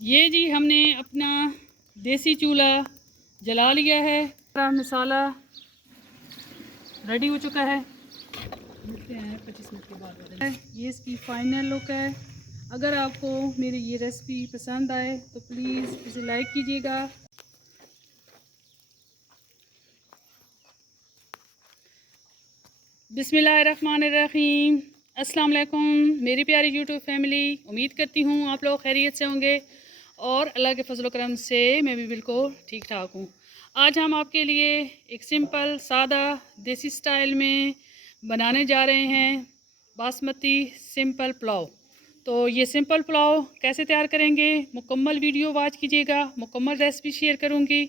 ये जी हमने अपना देसी चूल्हा जला लिया है। सारा मसाला रेडी हो चुका है। मिलते हैं 25 मिनट के बाद। ये इसकी फाइनल लुक है। अगर आपको मेरी ये रेसिपी पसंद आए तो प्लीज़ इसे लाइक कीजिएगा। बिस्मिल्लाहिर्रहमानिर्रहीम। अस्सलाम वालेकुम मेरी प्यारी यूट्यूब फैमिली। उम्मीद करती हूँ आप लोग खैरियत से होंगे और अल्लाह के फजल करम से मैं भी बिल्कुल ठीक ठाक हूँ। आज हम आपके लिए एक सिंपल सादा देसी स्टाइल में बनाने जा रहे हैं बासमती सिंपल पुलाव। तो ये सिंपल पुलाव कैसे तैयार करेंगे मुकम्मल वीडियो वॉच कीजिएगा। मुकम्मल रेसिपी शेयर करूँगी।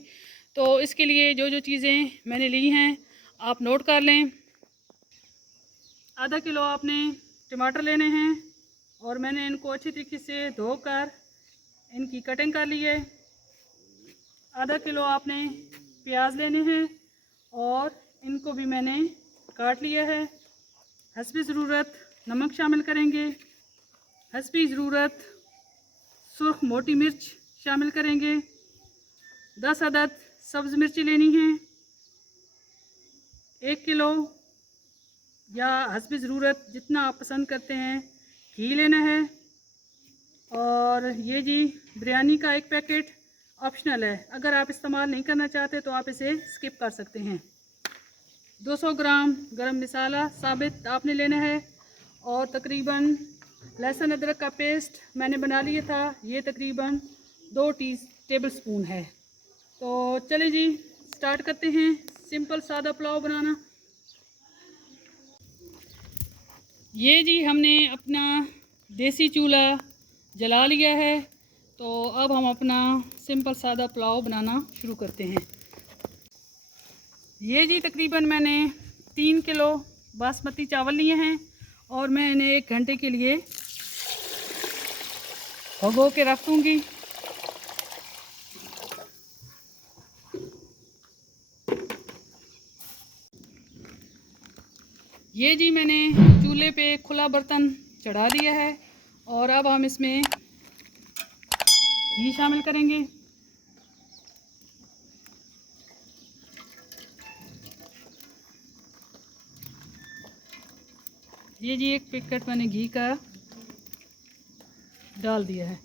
तो इसके लिए जो जो चीज़ें मैंने ली हैं आप नोट कर लें। आधा किलो आपने टमाटर लेने हैं और मैंने इनको अच्छी तरीके से धोकर इनकी कटिंग कर ली है। आधा किलो आपने प्याज लेने हैं और इनको भी मैंने काट लिया है। हस्बी ज़रूरत नमक शामिल करेंगे। हस्बी ज़रूरत सुर्ख मोटी मिर्च शामिल करेंगे। 10 अदद सब्ज़ मिर्ची लेनी है। 1 किलो या हस्बी ज़रूरत जितना आप पसंद करते हैं घी लेना है। और ये जी बिरयानी का एक पैकेट ऑप्शनल है, अगर आप इस्तेमाल नहीं करना चाहते तो आप इसे स्किप कर सकते हैं। 200 ग्राम गरम मसाला साबित आपने लेना है और तकरीबन लहसुन अदरक का पेस्ट मैंने बना लिया था, ये तकरीबन 2 टेबल स्पून है। तो चलिए जी स्टार्ट करते हैं सिंपल सादा पुलाव बनाना। ये जी हमने अपना देसी चूल्हा जला लिया है। तो अब हम अपना सिंपल सादा पुलाव बनाना शुरू करते हैं। ये जी तकरीबन मैंने 3 किलो बासमती चावल लिए हैं और मैं इन्हें 1 घंटे के लिए भिगो के रख दूँगी। ये जी मैंने चूल्हे पे खुला बर्तन चढ़ा दिया है और अब हम इसमें घी शामिल करेंगे। ये जी 1 पैकेट मैंने घी का डाल दिया है।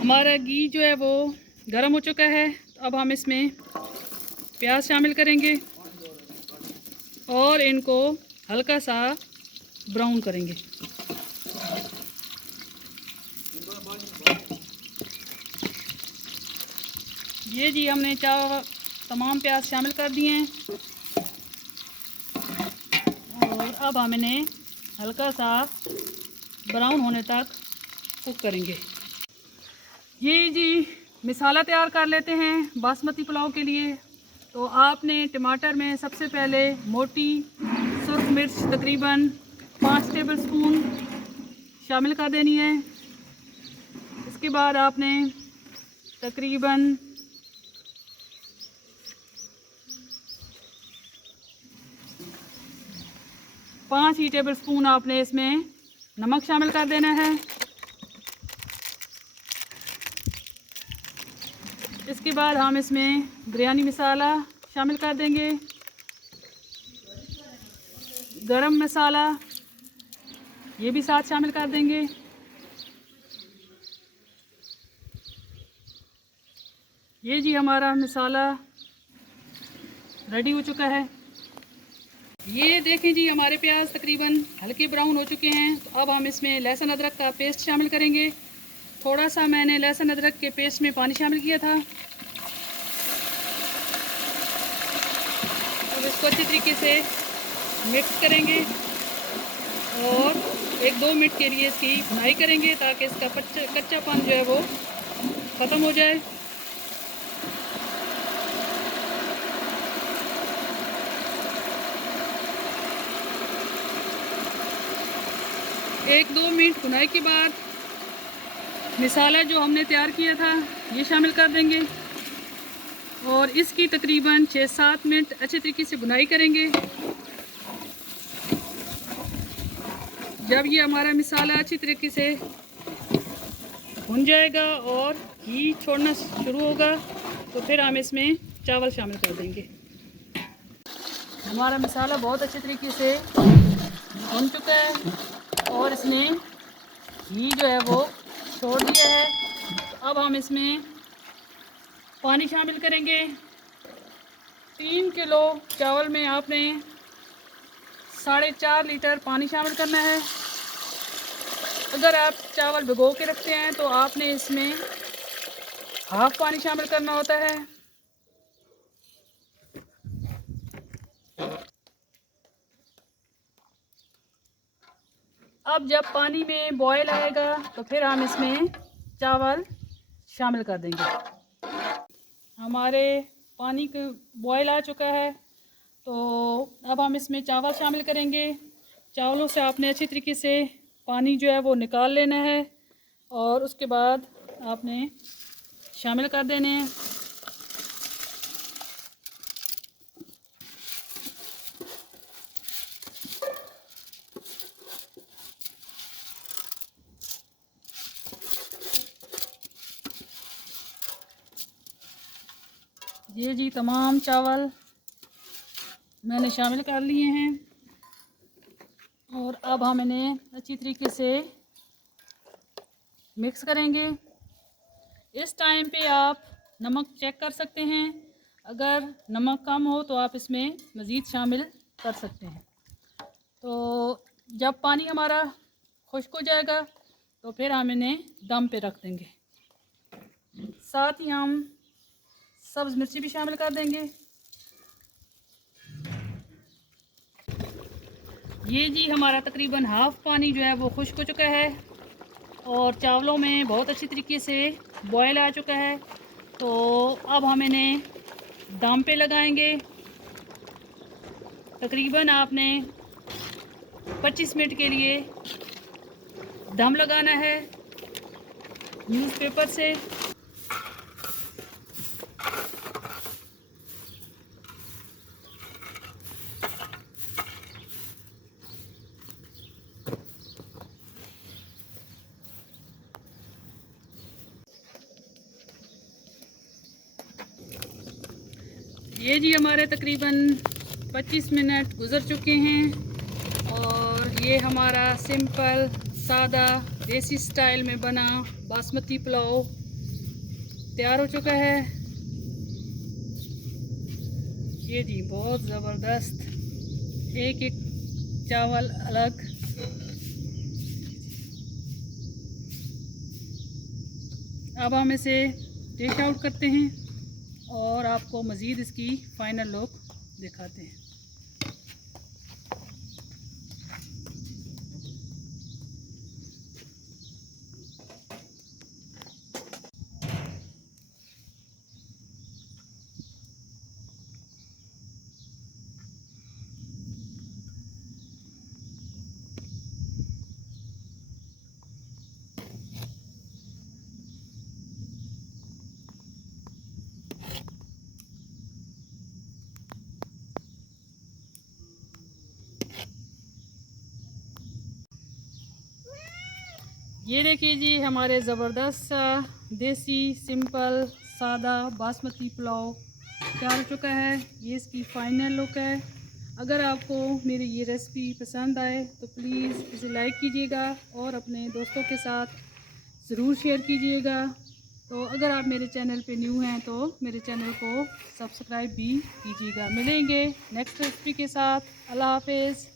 हमारा घी जो है वो गर्म हो चुका है। तो अब हम इसमें प्याज शामिल करेंगे और इनको हल्का सा ब्राउन करेंगे। ये जी हमने तमाम प्याज शामिल कर दिए हैं और अब हम इन्हें हल्का सा ब्राउन होने तक कुक करेंगे। ये जी मसाला तैयार कर लेते हैं बासमती पुलाव के लिए। तो आपने टमाटर में सबसे पहले मोटी सुर्ख मिर्च तकरीबन 5 टेबल स्पून शामिल कर देनी है। इसके बाद आपने तकरीबन 5 ही टेबल स्पून आपने इसमें नमक शामिल कर देना है। इसके बाद हम इसमें बिरयानी मसाला शामिल कर देंगे। गरम मसाला ये भी साथ शामिल कर देंगे। ये जी हमारा मसाला रेडी हो चुका है। ये देखें जी हमारे प्याज तकरीबन हल्के ब्राउन हो चुके हैं। तो अब हम इसमें लहसुन अदरक का पेस्ट शामिल करेंगे। थोड़ा सा मैंने लहसुन अदरक के पेस्ट में पानी शामिल किया था। अब इसको अच्छी तरीके से मिक्स करेंगे और 1-2 मिनट के लिए इसकी भुनाई करेंगे ताकि इसका कच्चापन जो है वो ख़त्म हो जाए। एक 2 मिनट भुनाई के बाद मसाला जो हमने तैयार किया था ये शामिल कर देंगे और इसकी तकरीबन 6-7 मिनट अच्छे तरीके से भुनाई करेंगे। जब ये हमारा मसाला अच्छी तरीके से भुन जाएगा और घी छोड़ना शुरू होगा तो फिर हम इसमें चावल शामिल कर देंगे। हमारा मसाला बहुत अच्छे तरीके से भुन चुका है और इसने घी जो है वो छोड़ दिया है। तो अब हम इसमें पानी शामिल करेंगे। 3 किलो चावल में आपने 4.5 लीटर पानी शामिल करना है। अगर आप चावल भिगो के रखते हैं तो आपने इसमें हाफ़ पानी शामिल करना होता है। अब जब पानी में बॉयल आएगा तो फिर हम इसमें चावल शामिल कर देंगे। हमारे पानी का बॉयल आ चुका है तो अब हम इसमें चावल शामिल करेंगे। चावलों से आपने अच्छी तरीके से पानी जो है वो निकाल लेना है और उसके बाद आपने शामिल कर देने हैं। ये जी तमाम चावल मैंने शामिल कर लिए हैं और अब हम इन्हें अच्छी तरीके से मिक्स करेंगे। इस टाइम पे आप नमक चेक कर सकते हैं। अगर नमक कम हो तो आप इसमें मज़ीद शामिल कर सकते हैं। तो जब पानी हमारा खुश्क हो जाएगा तो फिर हम इन्हें दम पे रख देंगे। साथ ही हम सब्ज़ मिर्ची भी शामिल कर देंगे। ये जी हमारा तकरीबन हाफ़ पानी जो है वो खुश्क हो चुका है और चावलों में बहुत अच्छी तरीके से बॉयल आ चुका है। तो अब हम इन्हें दम पे लगाएंगे। तकरीबन आपने 25 मिनट के लिए दम लगाना है न्यूज़पेपर से। ये जी हमारे तकरीबन 25 मिनट गुज़र चुके हैं और ये हमारा सिंपल सादा देसी स्टाइल में बना बासमती पुलाव तैयार हो चुका है। ये जी बहुत ज़बरदस्त, एक एक चावल अलग। अब हम इसे डिश आउट करते हैं और आपको मज़ीद इसकी फ़ाइनल लुक दिखाते हैं। ये देखिए जी हमारे ज़बरदस्त देसी सिंपल सादा बासमती पुलाव तैयार हो चुका है। ये इसकी फ़ाइनल लुक है। अगर आपको मेरी ये रेसिपी पसंद आए तो प्लीज़ इसे लाइक कीजिएगा और अपने दोस्तों के साथ ज़रूर शेयर कीजिएगा। तो अगर आप मेरे चैनल पे न्यू हैं तो मेरे चैनल को सब्सक्राइब भी कीजिएगा। मिलेंगे नेक्स्ट रेसिपी के साथ। अल्लाह हाफ़िज़।